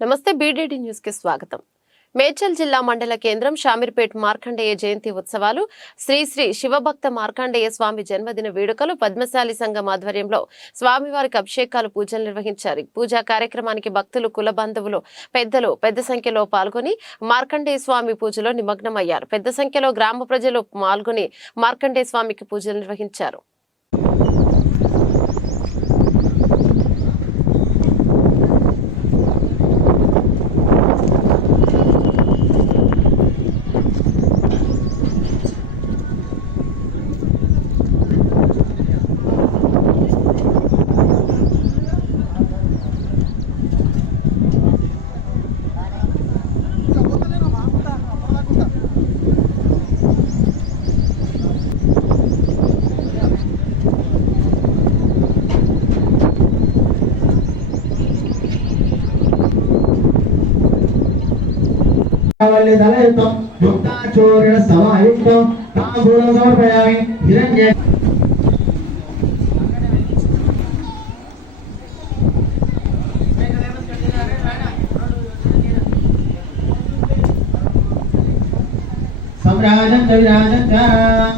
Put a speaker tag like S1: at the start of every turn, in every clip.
S1: నమస్తే బీడీడీ న్యూస్కి స్వాగతం. మేడ్చల్ జిల్లా మండల కేంద్రం షామీర్పేట్ మార్కండేయ జయంతి ఉత్సవాలు శ్రీ శ్రీ శివభక్త మార్కండేయ స్వామి జన్మదిన వేడుకలు పద్మశాలి సంఘం ఆధ్వర్యంలో స్వామివారికి అభిషేకాలు పూజలు నిర్వహించారు. పూజా కార్యక్రమానికి భక్తులు కుల బంధువులు పెద్దలు పెద్ద సంఖ్యలో పాల్గొని మార్కండేయ స్వామి పూజలో నిమగ్నమయ్యారు. పెద్ద సంఖ్యలో గ్రామ ప్రజలు పాల్గొని మార్కండేయ స్వామికి పూజలు నిర్వహించారు.
S2: వల్లిదలయుక్తం యుక్తాచూర్ణ సమాయుక్తం తాంబూలం సమర్పయామి హిరణ్య సంరాజం కవిరాజం చ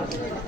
S2: Thank you.